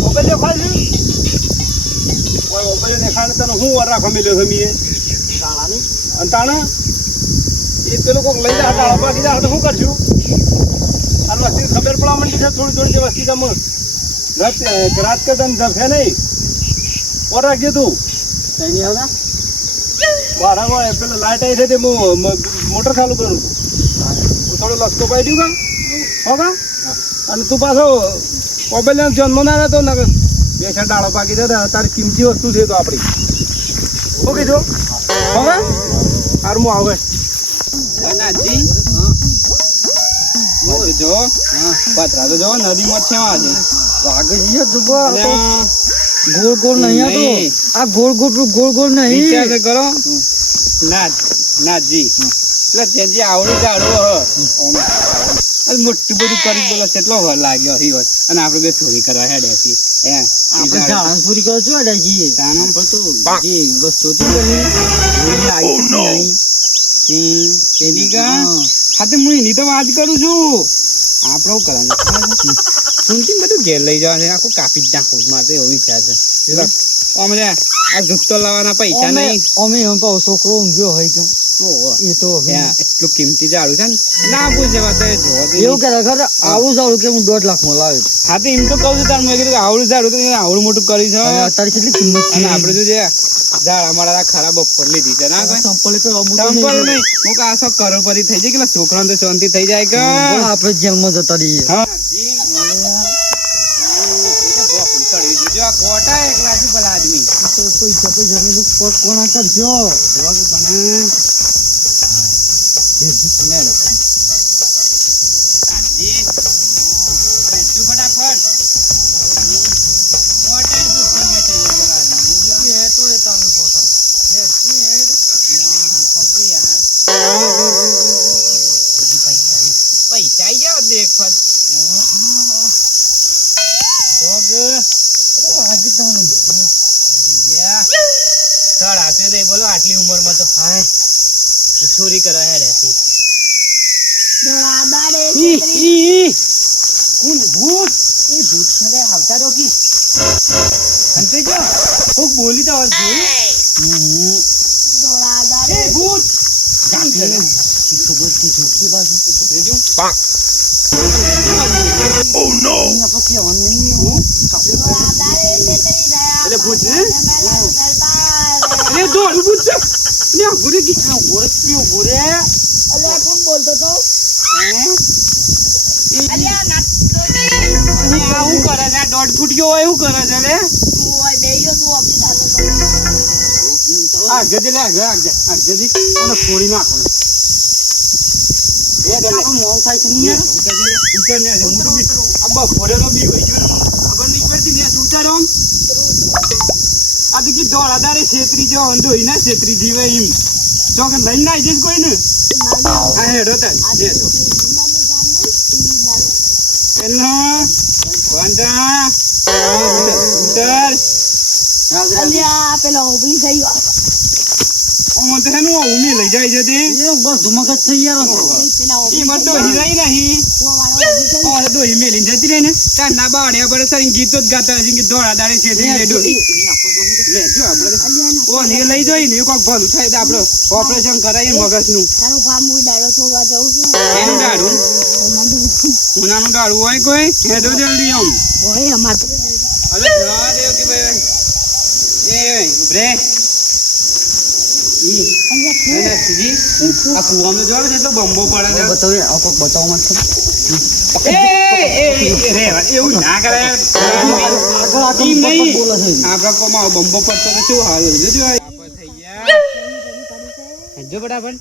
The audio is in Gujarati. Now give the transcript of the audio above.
મોબાઈલ દેખાય છે ઓય મોબાઈલ દેખાડે તને હું વાર રાખવા મેલ્યો છે મીએ તાણાની અને તાણા એ પેલો કોક લઈ જા હતા બાકી જા તો શું કરશું આ વસ્તી ખબર પડવા માંડી છે થોડી થોડી વસ્તી તમે રાત કે તને જશે નહીં ઓર રાખજે તું કઈ નહીં આવતા મારા હોય પેલા લાઈટ આવી છે તે હું મોટર ચાલુ કરું હું થોડો લસકો પાઈ દઉં કા અને તું પાછો મોબાઈલ જન્મ ના રહેતો ને બે ચાર ડાળો પાકી જતા તારી કિંમતી વસ્તુ છે તો આપણી શું કીધું હવે સારું હું આવે નાજી જો પતરા તો જો નદીમાં છે વાઘજી ગોળ ગોળ નહીં આ ગોળ ગોળ નહીં વિચાર કરો નાજી એટલે જેજી આવડું જાડું મોટું બધું કરી બોલો કેટલો વાર લાગ્યો હોય અને આપણે બે ચોરી કરવા હેડ્યા છીએ આપણે જાણ ચોરી કરો છો હેડ્યા છીએ આપણે તો બસ ચોરી કરી પેલી કા હા તો હું એની તો વાત કરું છું આપણે કરવાનું સુનતી બધું ઘેર લઈ જવાનું આખું કાપી જ નાખવું મારે તો એવો વિચાર છે અમે આ જૂતો લાવવાના પૈસા નહીં અમે છોકરો ઊંઘ્યો હોય કે એ તો એટલું કિંમતી જાડું છે ને ના પૂછે વાત એવું કે આવું જાડું કે હું 1.5 લાખ માં લાવ્યો હા તો એમ તો કહું છું તાર મેં કીધું આવડું જાડું તો આવડું મોટું કર્યું છે અત્યારે કેટલી કિંમત છે આપણે જો ઝાડ અમારા ખરાબ બફોર લીધી છે ના સંપલ નહીં હું કાસો કરોડપતિ થઈ જાય કે છોકરા તો શાંતિ થઈ જાય કે આપણે જેલમાં જતા રહીએ કોટા એકલા છે ભલા આદમી પૈસા જમીન કોટ કોના કરજો પૈસા આવી જાવ દેખ ફટ બોલો આટલી ઉંમરમાં તો હાય ચોરી કરવા હેડ્યા ભૂત એ ભૂત છે આવતા રોકી અંતે જો કોક બોલી તો ભૂત ખબર તું જોકી બાજુ રેજો પાંક ઓ નો એટલે ભૂત ને અરે દોડ ભૂત છે ને ભૂરે કી ભૂરે અલે કોણ બોલતો તો અલ્યા નાટોડી આવું કરે છે 1.5 ફૂટ ગયો હોય એવું કરે છે લે ઓય બેયો તું આપણી સાથે આ ગજે લે આ ગજે અને ફોડી નાખો એ દે મોં થાય છે ની યાર ઉતર ને મોટું બી અબ્બા ફોડેલો બી હોય છે ખબર નહીં પડતી ને ઉતારો આ તો દોડાદારે છેતરી જો અંડોઈ ના છેતરી જીવે એમ ચોક લઈને ના જઈશ કોઈ ને હા હેડો તાર જે તો હેલો વાંદા ઉતર અલ્યા પેલો ઉભી થઈ ગયો ઓ તો હેનું ઉમી લઈ જાય છે તે એ બસ ધુમક જ થઈ યાર પેલા ઈ મત હિરાઈ નહીં ઓ દો હિમેલી જતી રે ને તાર ના બાડ્યા પર સર ગીતો જ ગાતા છે કે દોડાદારે છેતરી લેડો લે જો આપણે ઓ ને લઈ જોઈ ને કોક ભલું થાય તો આપણે ઓપરેશન કરાવીએ મગજનું તારું ભામ હું ડાળો તોડવા જાઉં છું એનું ડાળું ઉનાનું ડાળું હોય કોઈ હેડો જલ્દી આમ ઓય અમાર તો અરે જવા દેવ કે ભાઈ એ ઉભરે ઈ અલ્યા સીધી આ કુવામાં જોવે ને તો બંબો પડે છે બતાવ આ કોક બતાવ મત એ રે એવું ના કરે ટીમ નહીં આપડા કોમાં બંબો પડતો તો શું હાલ જોજો આપા થઈ ગયા જો બડાબન